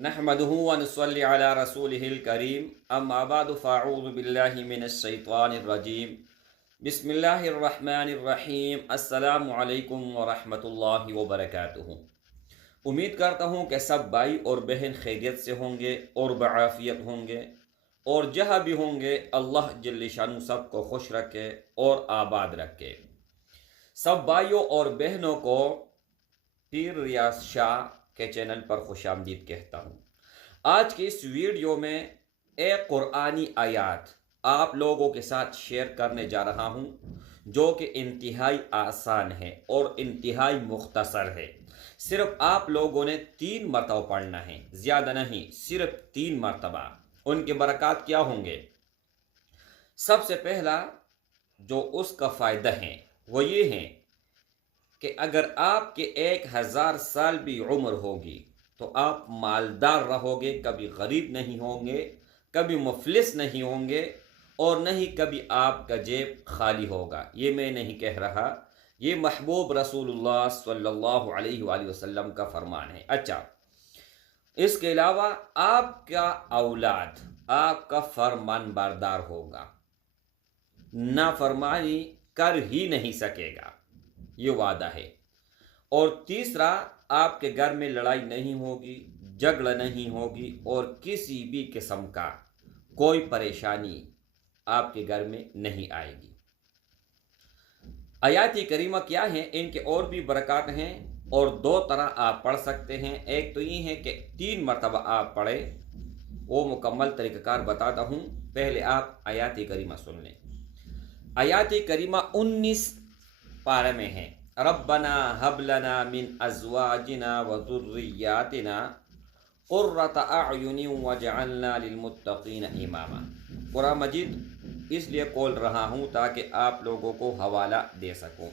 नहमदुहु व नुसल्ली अला रसूलिहिल करीम अम्मा बाद फ़अऊज़ु बिल्लाहि मिनश शैतानिर रजीम बिस्मिल्लाहिर रहमानिर रहीम अस्सलामु अलैकुम व रहमतुल्लाहि व बरकातुहू। उम्मीद करता हूँ कि सब भाई और बहन खैरियत से होंगे और बआफियत होंगे, और जहाँ भी होंगे अल्लाह जल्ल शानु सबको खुश रखे और आबाद रखे। सब भाइयों और बहनों को पीर रियाज शाह के चैनल पर खुशामदीद कहता हूँ। आज की इस वीडियो में एक कुरानी आयत आप लोगों के साथ शेयर करने जा रहा हूँ, जो कि इंतहाई आसान है और इंतहाई मुख्तसर है। सिर्फ आप लोगों ने 3 मरतबा पढ़ना है, ज़्यादा नहीं, सिर्फ 3 मरतबा। उनके बरक़ात क्या होंगे? सबसे पहला जो उसका फ़ायदा है वो ये है कि अगर आपके 1000 साल भी उम्र होगी तो आप मालदार रहोगे, कभी गरीब नहीं होंगे, कभी मुफलिस नहीं होंगे, और नहीं कभी आपका जेब खाली होगा। ये मैं नहीं कह रहा, ये महबूब रसूलुल्लाह सल्लल्लाहु अलैहि वसल्लम का फरमान है। अच्छा, इसके अलावा आपका औलाद आपका फरमान बरदार होगा, नाफरमानी कर ही नहीं सकेगा, ये वादा है। और तीसरा, आपके घर में लड़ाई नहीं होगी, झगड़ा नहीं होगी, और किसी भी किस्म का कोई परेशानी आपके घर में नहीं आएगी। आयाती करीमा क्या है? इनके और भी बरक़ात हैं और 2 तरह आप पढ़ सकते हैं। एक तो ये है कि 3 मरतबा आप पढ़ें, वो मुकम्मल तरीक़ाकार बताता हूँ। पहले आप आयाती करीमा सुन लें। आयाती करीमा 19 पारे में है। रब्बना हबलना मिन अज़वाजिना व ज़ुर्रिय्यातिना क़ुर्रता अयुनि वजअलना लिलमुत्तक़ीन इमामा। कुरान मजीद इसलिए खोल रहा हूँ ताकि आप लोगों को हवाला दे सकूँ।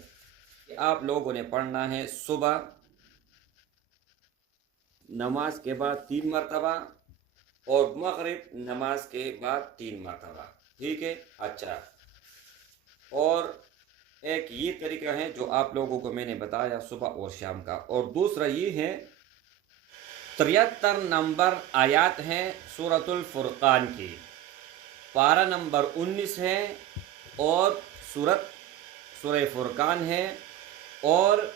आप लोगों ने पढ़ना है सुबह नमाज के बाद 3 मरतबा और मग़रिब नमाज के बाद 3 मरतबा, ठीक है? अच्छा, और एक ये तरीका है जो आप लोगों को मैंने बताया सुबह और शाम का। और दूसरा ये है 73 नंबर आयत है सूरतुल फुरक़ान की, पारा नंबर 19 है और सूरह फुरक़ान है, और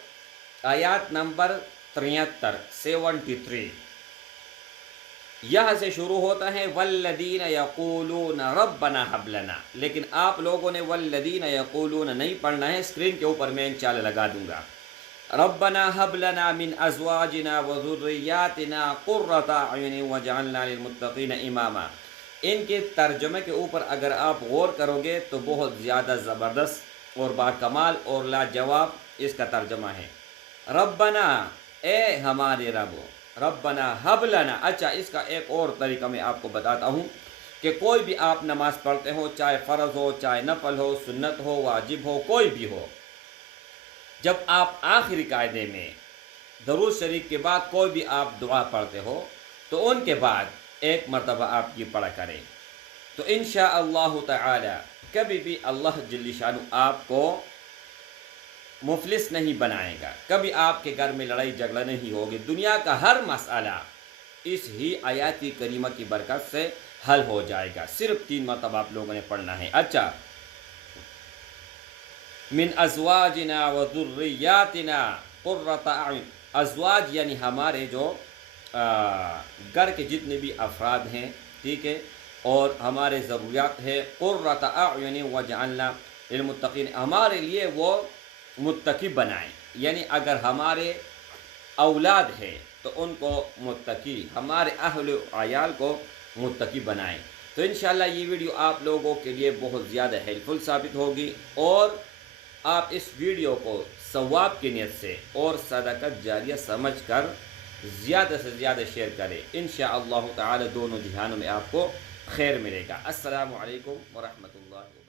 आयत नंबर 73 यहाँ से शुरू होता है वल्लदीन यक़ूलून रब्बना हबलना। लेकिन आप लोगों ने वल्लदीन यक़ूलून नहीं पढ़ना है, स्क्रीन के ऊपर मैं इंशाअल्लाह लगा दूंगा। रब्बना हबलना मिन अज़वाजिना व ज़ुर्रिय्यातिना क़ुर्रता अयुनि वजअलना लिलमुत्तक़ीन इमामा। इनके तर्जुमे के ऊपर अगर आप गौर करोगे तो बहुत ज़्यादा ज़बरदस्त और बाकमाल और लाजवाब इसका तर्जुमा है। रब्बना, ए हमारे रब, रब्बना हबलना। अच्छा, इसका एक और तरीका मैं आपको बताता हूँ कि कोई भी आप नमाज पढ़ते हो, चाहे फ़र्ज़ हो, चाहे नफल हो, सुन्नत हो, वाजिब हो, कोई भी हो, जब आप आखिरी कायदे में दरूद शरीफ के बाद कोई भी आप दुआ पढ़ते हो तो उनके बाद 1 मरतबा आप ये पढ़ा करें, तो इंशाअल्लाह ताला कभी भी अल्लाह जल्ल शानु आपको मुफलिस नहीं बनाएगा, कभी आपके घर में लड़ाई झगड़ा नहीं होगी। दुनिया का हर मसला इस ही आयाती करीमा की बरकत से हल हो जाएगा। सिर्फ 3 मरतबा आप लोगों ने पढ़ना है। अच्छा, मिन अज़वाजिना व ज़ुर्रिय्यातिना क़ुर्रता अयुन। अज़वाज यानी हमारे जो घर के जितने भी अफराद हैं, ठीक है, और हमारे ज़रूरियात है। क़ुर्रता अयुनि वजअलना लिलमुत्तक़ीन, हमारे लिए वो मुत्तकी बनाएं। यानी अगर हमारे औलाद है तो उनको मुत्तकी, हमारे अहल आयाल को मुत्तकी बनाएं। तो इंशाअल्लाह ये वीडियो आप लोगों के लिए बहुत ज़्यादा हेल्पफुल साबित होगी, और आप इस वीडियो को सवाब की नियत से और सदक़त जारिया समझ कर ज़्यादा से ज़्यादा शेयर करें। इंशाअल्लाह ताला दोनों जहानों में आपको खैर मिलेगा। अस्सलामु अलैकुम व रहमतुल्लाहि।